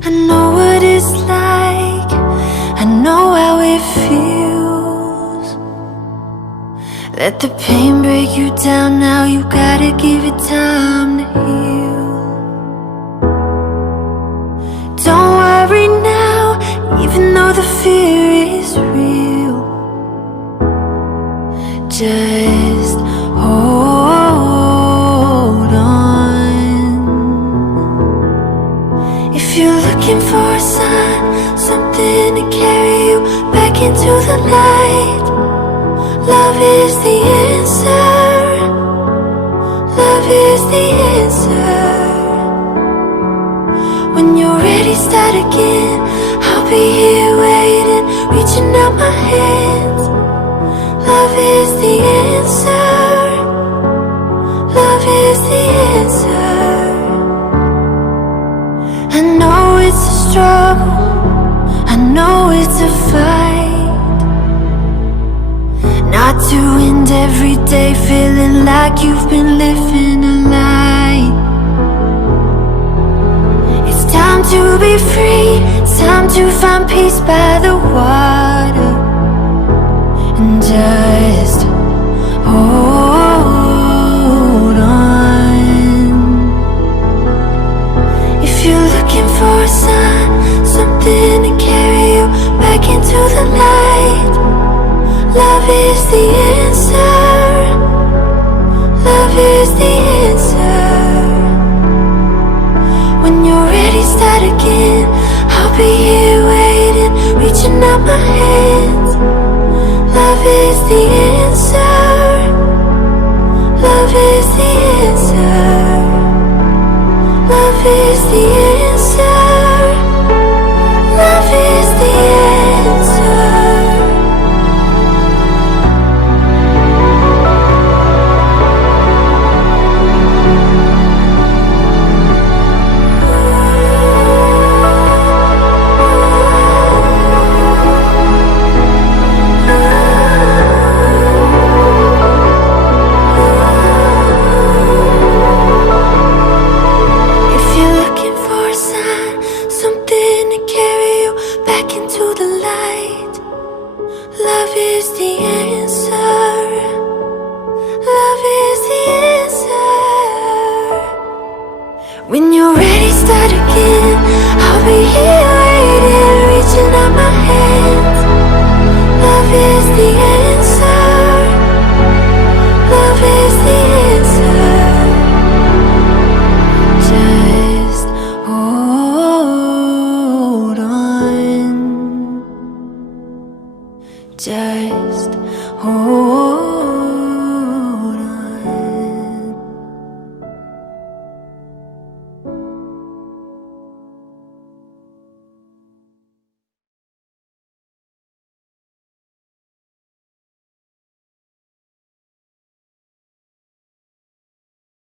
I know what it's like, I know how it feels. Let the pain break you down, now you gotta give it time to heal. Don't worry now, even though the fear is real. Just hold on. If you're looking for a sign, something to carry you back into the light, love is the answer. Love is the answer. When you're ready, start again. I'll be here waiting, reaching out my hands. Love is the answer. Love is the answer. I know it's a struggle, I know it's a fight, not to end every day feeling like you've been living a lie. It's time to be free, it's time to find peace by the water. And just hold on. If you're looking for a sign, something to carry you back into the light, love is the answer. Love is the answer. When you're ready, start again. I'll be here waiting, reaching out my hands. Love is the answer. Love is the answer. Love is the answer. Love is the answer. Love is the answer. Love is the answer. When you're ready, start again. I'll be here waiting, reaching out my hands. Love is the answer. Love is the answer. Just hold on. Just hold